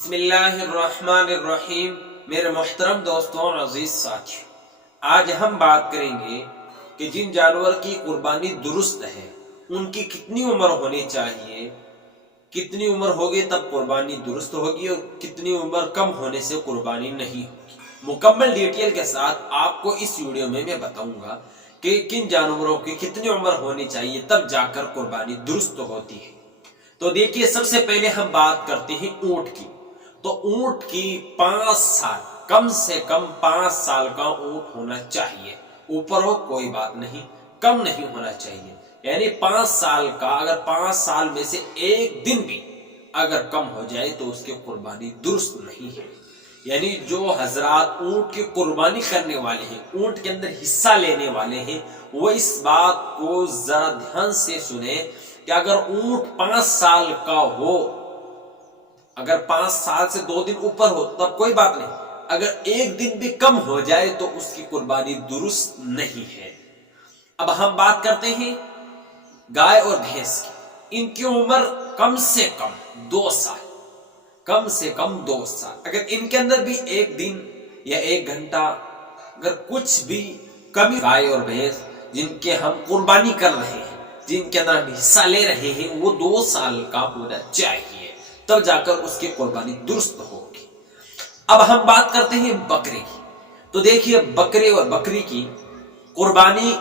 بسم اللہ الرحمن الرحیم۔ میرے محترم دوستوں اور عزیز ساتھیوں، آج ہم بات کریں گے کہ جن جانور کی قربانی درست ہے ان کی کتنی عمر ہونی چاہیے، کتنی عمر ہوگی تب قربانی درست ہوگی اور کتنی عمر کم ہونے سے قربانی نہیں ہوگی۔ مکمل ڈیٹیل کے ساتھ آپ کو اس ویڈیو میں بتاؤں گا کہ کن جانوروں کی کتنی عمر ہونی چاہیے تب جا کر قربانی درست ہوتی ہے۔ تو دیکھیے، سب سے پہلے ہم بات کرتے ہیں اونٹ کی۔ تو اونٹ کی 5 سال، کم سے کم 5 سال کا اونٹ ہونا چاہیے، اوپر ہو کوئی بات نہیں، کم نہیں ہونا چاہیے۔ یعنی 5 سال کا، اگر 5 سال میں سے ایک دن بھی اگر کم ہو جائے تو اس کی قربانی درست نہیں ہے۔ یعنی جو حضرات اونٹ کی قربانی کرنے والے ہیں، اونٹ کے اندر حصہ لینے والے ہیں، وہ اس بات کو ذرا دھیان سے سنیں کہ اگر اونٹ 5 سال کا ہو، اگر 5 سال سے 2 دن اوپر ہو تب کوئی بات نہیں، اگر ایک دن بھی کم ہو جائے تو اس کی قربانی درست نہیں ہے۔ اب ہم بات کرتے ہیں گائے اور بھینس کی۔ ان کی عمر کم سے کم 2 سال، کم سے کم 2 سال۔ اگر ان کے اندر بھی ایک دن یا 1 گھنٹہ اگر کچھ بھی کمی، گائے اور بھینس جن کے ہم قربانی کر رہے ہیں، جن کے اندر ہم حصہ لے رہے ہیں، وہ 2 سال کا ہونا چاہیے، تب جا کر اس کی قربانی درست ہوگی۔ اب ہم بات کرتے ہیں بکرے کی۔ تو دیکھیے، بکرے اور بکری کی قربانی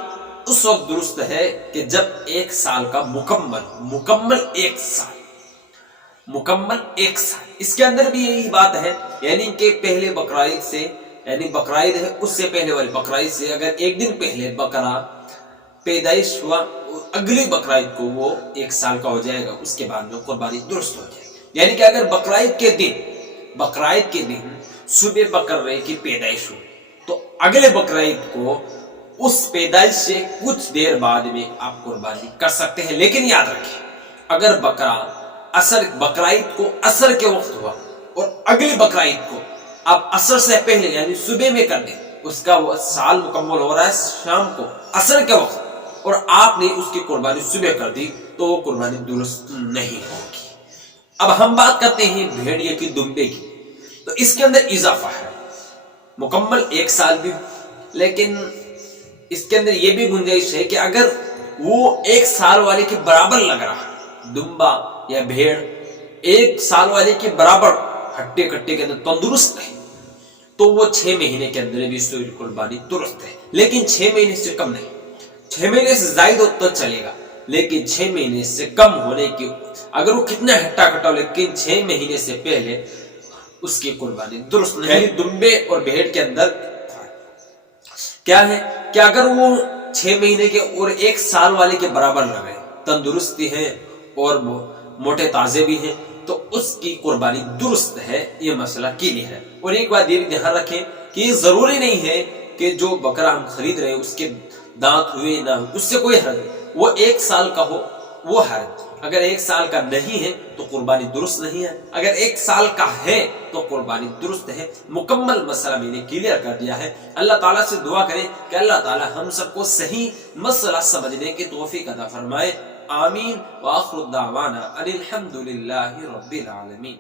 اس وقت درست ہے کہ جب 1 سال کا مکمل 1 سال، مکمل 1 سال۔ اس کے اندر بھی یہی بات ہے، یعنی کہ پہلے بقرعید سے، یعنی بقرعید ہے اس سے پہلے والی بقرعید سے اگر ایک دن پہلے بکرا پیدائش ہوا، اگلی بقرعید کو وہ 1 سال کا ہو جائے گا، اس کے بعد میں قربانی درست ہو جائے گی۔ یعنی کہ اگر بقرعید کے دن صبح بقرے کی پیدائش ہو تو اگلے بقرعید کو اس پیدائش سے کچھ دیر بعد میں آپ قربانی کر سکتے ہیں۔ لیکن یاد رکھیں، اگر بقرعید کو عصر کے وقت ہوا اور اگلی بقرعید کو آپ عصر سے پہلے یعنی صبح میں کر دیں، اس کا وہ سال مکمل ہو رہا ہے شام کو عصر کے وقت، اور آپ نے اس کی قربانی صبح کر دی تو وہ قربانی درست نہیں ہوگی۔ اب ہم بات کرتے ہیں بھیڑیے کی، دمبے کی۔ تو اس کے اندر اضافہ ہے، مکمل 1 سال بھی، لیکن اس کے اندر یہ بھی گنجائش ہے کہ اگر وہ 1 سال والے کے برابر لگ رہا، دمبا یا بھیڑ 1 سال والے کے برابر ہٹے کٹے کے اندر تندرست ہے، تو وہ 6 مہینے کے اندر بھی اس کی قربانی درست ہے۔ لیکن 6 مہینے سے کم نہیں، 6 مہینے سے زائد ہو تو چلے گا، لیکن 6 مہینے سے کم ہونے کی، اگر وہ کتنا ہٹا کٹا ہو لیکن 6 مہینے سے پہلے اس کی قربانی درست نہیں۔ یعنی دمبے اور بھیڑ کے اندر کیا ہے کہ اگر وہ 6 مہینے کے اور 1 سال والے کے برابر لگے، تندرستی ہے اور موٹے تازے بھی ہیں، تو اس کی قربانی درست ہے۔ یہ مسئلہ کلیئر ہے۔ اور ایک بات یہ بھی دھیان رکھیں کہ یہ ضروری نہیں ہے کہ جو بکرا ہم خرید رہے ہیں اس کے دانت ہوئے نہ ہوئے، اس سے کوئی حرج نہیں۔ وہ 1 سال کا ہو وہ حرج، اگر 1 سال کا نہیں ہے تو قربانی درست نہیں ہے، اگر 1 سال کا ہے تو قربانی درست ہے۔ مکمل مسئلہ میں نے کلیئر کر دیا ہے۔ اللہ تعالیٰ سے دعا کریں کہ اللہ تعالیٰ ہم سب کو صحیح مسئلہ سمجھنے کی توفیق عطا فرمائے۔ آمین۔ وآخر دعوانا ان الحمد للہ رب العالمین۔